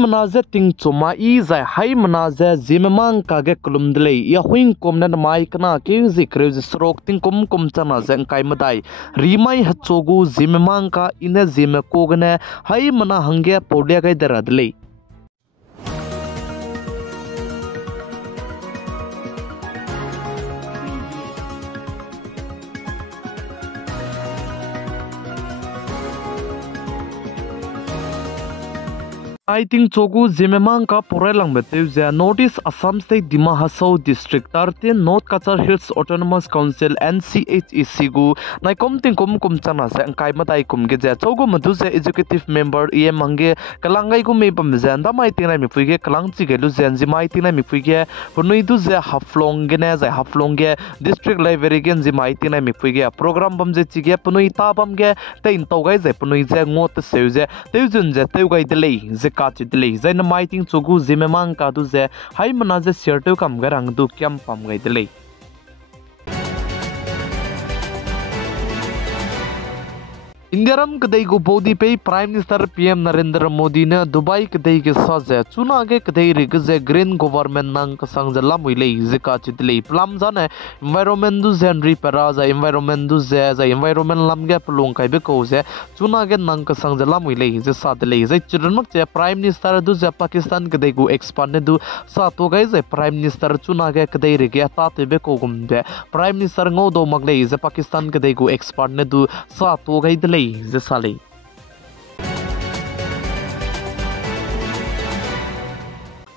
manaze ting choma I zai hai manaze zimemang kage kulum dele ya huing kom na mai kana ke zikre srok ting kum chana zeng kai madai rimai hachogu zimemang ka ina zime kogne hai mana hangge podya kai daradle I think chogu zimemang ka porelang beteuze notice Assam State Dima Hasau District Tartin North Kachar Hills Autonomous Council NCHAC gu nai komting kum chana se kai matai kum ge ja chogu madu se executive member em mangi kalangai gu me pam ja nda mai tinai mi fuige kalang chi ge lu zen ji mai tinai mi fuige punui du je haflong ge na ja haflong ge district library gen ji mai tinai mi fuige program bam je chi ge punui ta bam ge tein to gai je punui je ngot se je teujun je teu gai delei je kachi dile zaina maiting chogu zimemang ka du ze hai manaze sirtu kam garang du kyam pam gai dile Indiaram kadai go bodi pe Prime Minister PM Narendra Modi ne Dubai kadai ke saze chuna ge kadai rigze green government nang kasang jala muile zika chidle plam jane environment du zenri paraza environment du ze za environment lam ge plung kai be ko ze chuna ge nang kasang jala muile ze sadle ze chirmak che Prime Minister du ze Pakistan kadai go expand du sa to gai ze Prime Minister chuna ge kadai rige ta te be ko gumde Prime Minister ngo do magle ze Pakistan kadai go expand du sa to gai dle the Sally.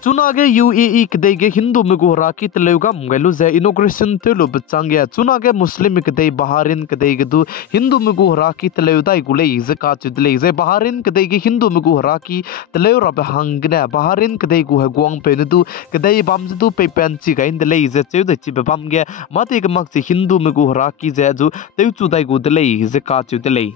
Chunage UAE kdai ge Hindu migu raki teleuga mungelu ze inauguration telu bchangya chunage Muslim kdai Bahrain kdai ge du Hindu migu raki teleudai gulei ze ka chudlei ze Bahrain kdai ge Hindu migu raki teleu rab hangna Bahrain kdai gu hagwang penudu kdai bamju pe penchi ga indlei ze chude chi bam ge mate ge mak chi Hindu migu raki ze ju teu chudai gu delei ze ka chudlei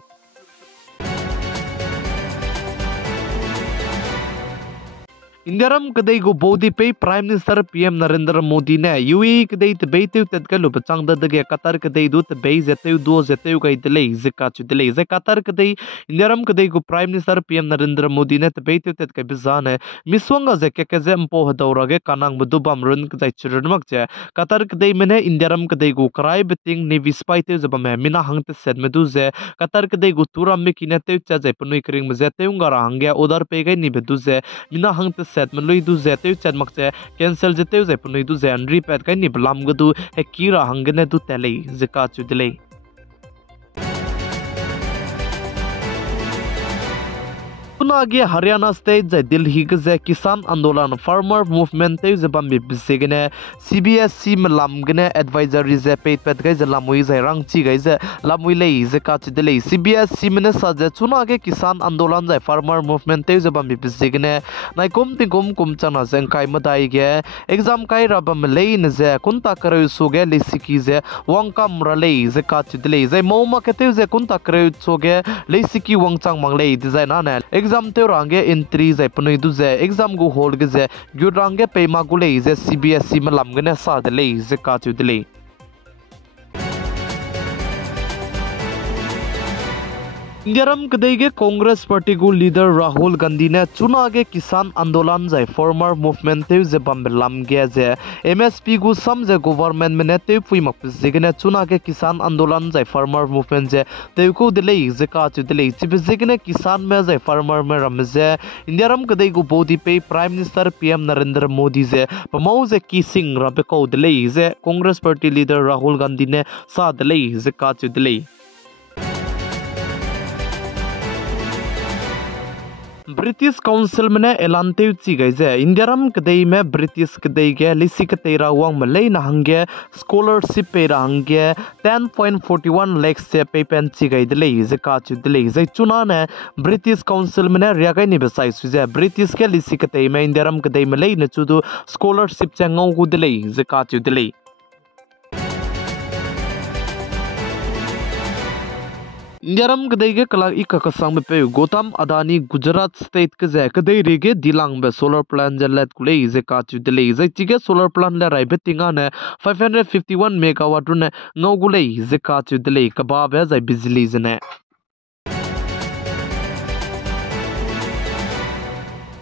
Indiaram kadai go bodi pe Prime Minister PM Narendra Modi ne UAE kadai tbei teu tedkalu bachang da ge Qatar kadai du tbei zeteu do zeteu kai delei zika chu delei ze Qatar kadai Indiaram kadai go Prime Minister PM Narendra Modi ne tbei teu tedkai bizane miswanga ze ke ze mpo hadaura ge kanang budu bam run kadai chirmak che Qatar kadai mene Indiaram kadai go krai beting navy spy teu ze bam mina hangte set medu ze Qatar kadai go turam me kine teu cha ze punui kring me ze teu ngara hangya odar pe gai ni bedu ze mina hangte set manlui du zeteu chatmak che cancel jeteu ze punui du ze anri pet kai ni blam gdu he kira hangene du telei zika chu delei Chunage Haryana State ze Delhi ge ze Kisan Andolan Farmer Movement te ze bam bisegene CBSC melam gene advisory ze pet pet ge ze lamui ze rang chi ge ze lamui lei ze ka chi delei CBSC mene sa ze chunage Kisan Andolan ze Farmer Movement te ze bam bisegene nai kom ting kum chana ze kai madai ge exam kai rabam lei ne ze kunta kare su ge le siki ze wangkam ra lei ze ka chi delei ze moma ke te ze kunta kare su ge le siki wangchang mang lei design na exam te range entry ze punui du ze exam gu hold ge ze gyu range pema gu lei ze CBSC malam gene sa de lei ze ka chu de lei Indiaram kadai ge Congress party gu leader Rahul Gandhi ne chunage Kisan Andolan jai farmer movement te je bambelam ge je MSP gu sam je government mene te pui mak je ge ne chunage Kisan Andolan jai farmer movement je te ko delei je ka chu delei chi je ge ne kisan me jai farmer me ram je Indiaram kadai gu bodi pe Prime Minister PM Narendra Modi je pamau je kissing rabe ko delei je Congress party leader Rahul Gandhi ne sa delei je ka chu delei British Council mene elanteu chi gai je Indiaram kadai me British kadai ge lisi ka teira wang malai na hangge scholarship pe ra hangge 10.41 lakhs se pe pen chi gai delei je ka chu delei je chuna ne British Council mene ria gai ni besai su je British ke lisi ka tei me Indiaram kadai malai na chu du scholarship che ngau gu delei je ka chu delei Indiaram kadai ge kala ika kasang me pe Gotham Adani Gujarat state ke ze kadai rege dilang be solar plant jalat kulei ze ka chu delei ze chige solar plant la rai betinga ne 551 megawatt ne ngau gulei ze ka chu delei ka ba be zai bijli zene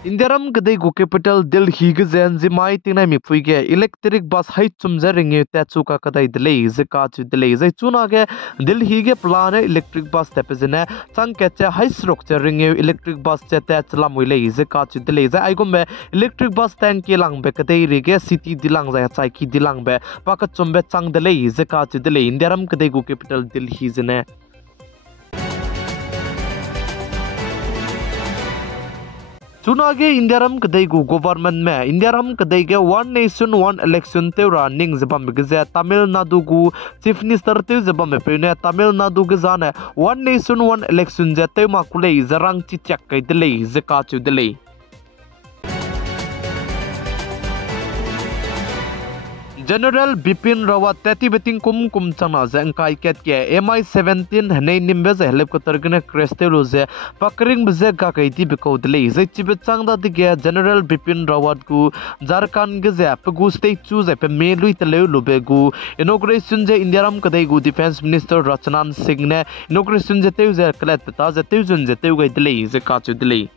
Indiaram kadai gu capital Delhi ge zen zimai tinai mi phuige electric bus hai chumja ringe ta chuka kadai delay zeka chu delay zai chuna ge Delhi ge plan electric bus tepezene changke cha hai srok cha ringe electric bus cha ta chlamoi lei zeka chu delay zai ai gombe electric bus tank ke lang be kadai rige city dilang zai chai ki dilang be pakat chumbe chang delay zeka chu delay Indiaram kadai gu capital Delhi zene Chunage Indiaram kadai gu government में Indiaram kadai के one nation one election te running जबम बिगजे Tamil Nadu gu chief minister te जबम में पेने Tamil Nadu के जाने one nation one election जते माकुले जरंग चिचक के दिले जकाचु दिले General Bipin Rawat teti beting kum chana zengkai ket ke MI-17 hne nimbe ze helicopter gene crestelo ze pakring bze ga kai ti beko dele ze chibe changda dige General Bipin Rawat gu Jharkhand ge ze pgu state chu ze pe melui tele lube gu inauguration je Indiaram kadai gu defense minister Rachnan Singh ne inauguration je te ze klet peta ze te jun je te gai dele ze ka chu dele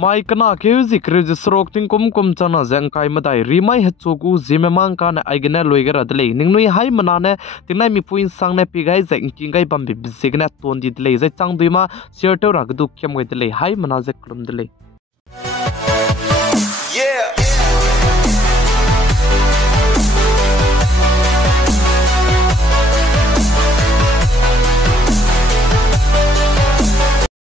mai kana ke zikri jisrok ting kum chana jangkai madai rimai hachogu Zeme mang kana aigena loigera dele ningnui hai manane tinai mi puin sangne pigai jeng kingai bambi bisigna tondi dele jai changduima share to ragdu kyam gai dele hai mana je klum dele yeah